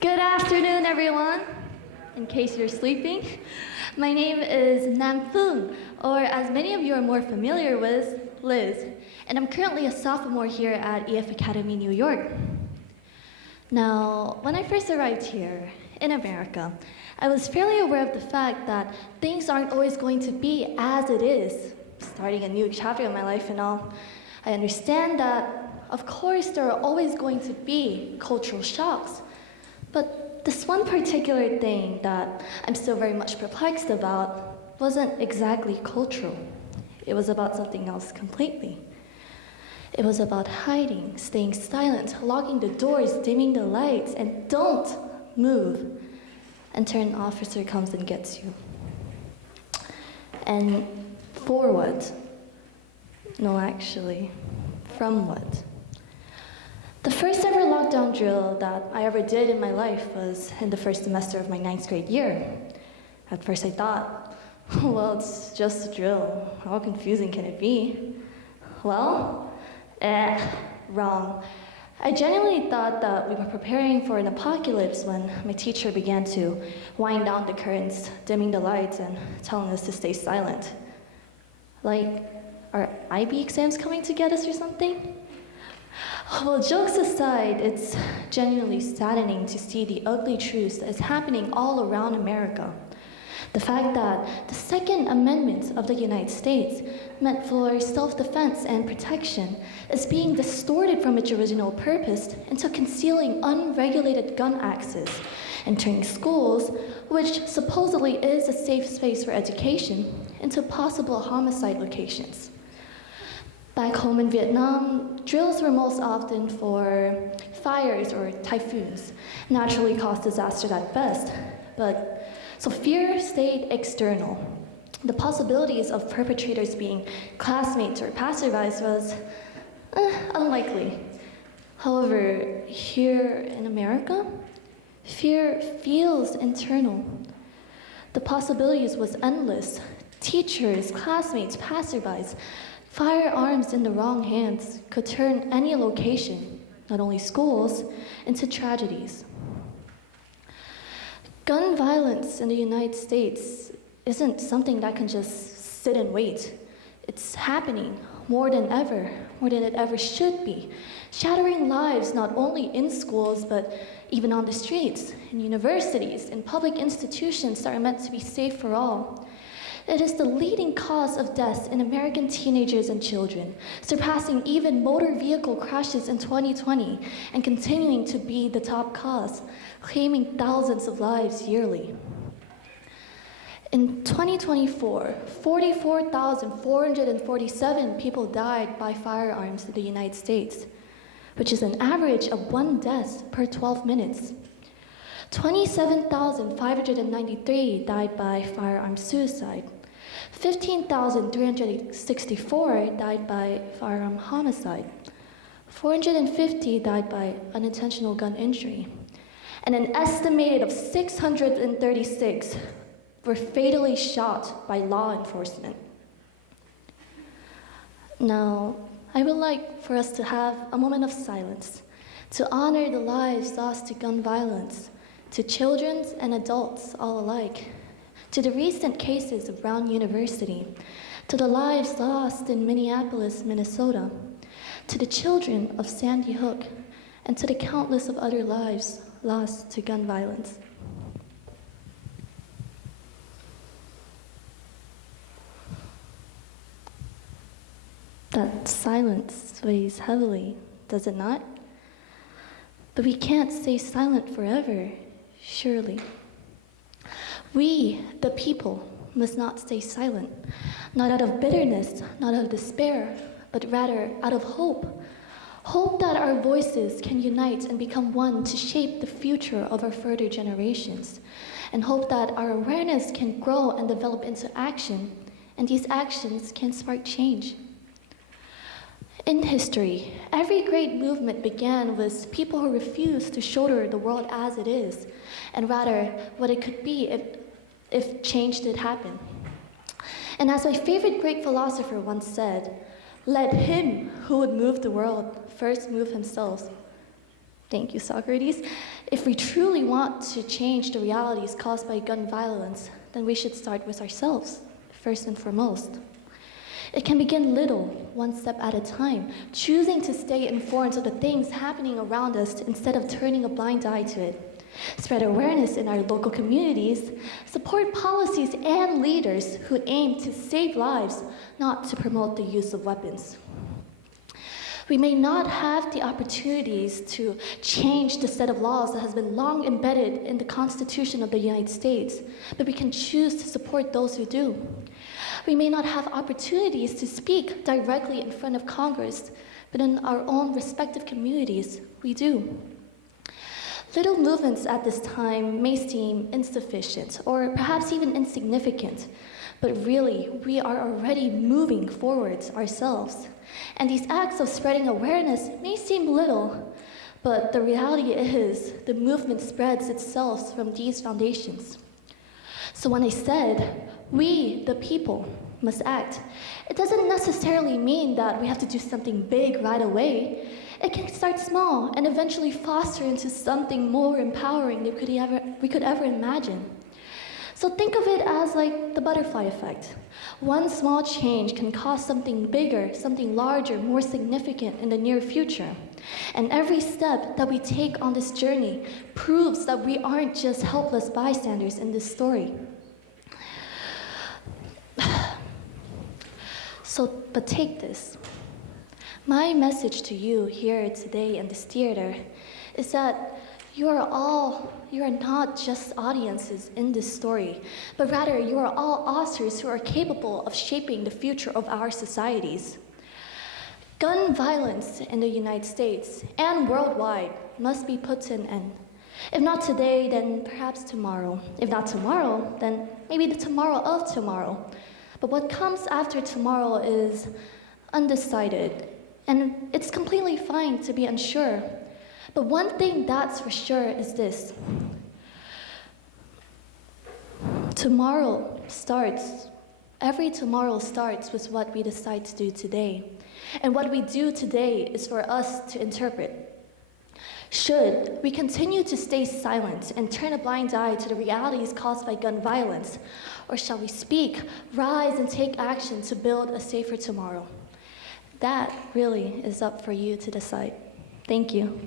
Good afternoon, everyone. In case you're sleeping, my name is Phương, or as many of you are more familiar with, Liz, and I'm currently a sophomore here at EF Academy, New York. Now, when I first arrived here in America, I was fairly aware of the fact that things aren't always going to be as it is, starting a new chapter in my life and all. I understand that, of course, there are always going to be cultural shocks, but this one particular thing that I'm still very much perplexed about wasn't exactly cultural. It was about something else completely. It was about hiding, staying silent, locking the doors, dimming the lights, and don't move until an officer comes and gets you. And for what? No, actually, from what? The first ever lockdown drill that I ever did in my life was in the first semester of my 9th grade year. At first I thought, well, it's just a drill. How confusing can it be? Well, wrong. I genuinely thought that we were preparing for an apocalypse when my teacher began to wind down the curtains, dimming the lights, and telling us to stay silent. Like, are IB exams coming to get us or something? Well, jokes aside, it's genuinely saddening to see the ugly truth that is happening all around America. The fact that the Second Amendment of the United States, meant for self-defense and protection, is being distorted from its original purpose into concealing unregulated gun access and turning schools, which supposedly is a safe space for education, into possible homicide locations. Back home in Vietnam, drills were most often for fires or typhoons, naturally caused disasters at best. So fear stayed external. The possibilities of perpetrators being classmates or passerbys was unlikely. However, here in America, fear feels internal. The possibilities was endless. Teachers, classmates, passerbys, firearms in the wrong hands could turn any location, not only schools, into tragedies. Gun violence in the United States isn't something that can just sit and wait. It's happening more than it ever should be, shattering lives not only in schools, but even on the streets, in universities, in public institutions that are meant to be safe for all. It is the leading cause of deaths in American teenagers and children, surpassing even motor vehicle crashes in 2020 and continuing to be the top cause, claiming thousands of lives yearly. In 2024, 44,447 people died by firearms in the United States, which is an average of 1 death per 12 minutes. 27,593 died by firearm suicide. 15,364 died by firearm homicide. 450 died by unintentional gun injury. And an estimated of 636 were fatally shot by law enforcement. Now, I would like for us to have a moment of silence to honor the lives lost to gun violence, to children and adults all alike, to the recent cases of Brown University, to the lives lost in Minneapolis, Minnesota, to the children of Sandy Hook, and to the countless of other lives lost to gun violence. That silence weighs heavily, does it not? But we can't stay silent forever, surely. We, the people, must not stay silent, not out of bitterness, not out of despair, but rather out of hope. Hope that our voices can unite and become one to shape the future of our further generations, and hope that our awareness can grow and develop into action, and these actions can spark change. In history, every great movement began with people who refused to shoulder the world as it is, and rather what it could be if change did happen. And as my favorite great philosopher once said, let him who would move the world first move himself. Thank you, Socrates. If we truly want to change the realities caused by gun violence, then we should start with ourselves, first and foremost. It can begin little, one step at a time, choosing to stay informed of the things happening around us instead of turning a blind eye to it. Spread awareness in our local communities, support policies and leaders who aim to save lives, not to promote the use of weapons. We may not have the opportunities to change the set of laws that has been long embedded in the Constitution of the United States, but we can choose to support those who do. We may not have opportunities to speak directly in front of Congress, but in our own respective communities, we do. Little movements at this time may seem insufficient or perhaps even insignificant, but really, we are already moving forwards ourselves. And these acts of spreading awareness may seem little, but the reality is the movement spreads itself from these foundations. So when I said, we, the people, must act, it doesn't necessarily mean that we have to do something big right away. It can start small and eventually foster into something more empowering than we could ever imagine. So think of it as like the butterfly effect. One small change can cause something bigger, something larger, more significant in the near future. And every step that we take on this journey proves that we aren't just helpless bystanders in this story. But take this. My message to you here today in this theater is that you are not just audiences in this story, but rather you are all authors who are capable of shaping the future of our societies. Gun violence in the United States and worldwide must be put to an end. If not today, then perhaps tomorrow. If not tomorrow, then maybe the tomorrow of tomorrow. But what comes after tomorrow is undecided, and it's completely fine to be unsure. But one thing that's for sure is this. Every tomorrow starts with what we decide to do today. And what we do today is for us to interpret. Should we continue to stay silent and turn a blind eye to the realities caused by gun violence? Or shall we speak, rise, and take action to build a safer tomorrow? That really is up for you to decide. Thank you.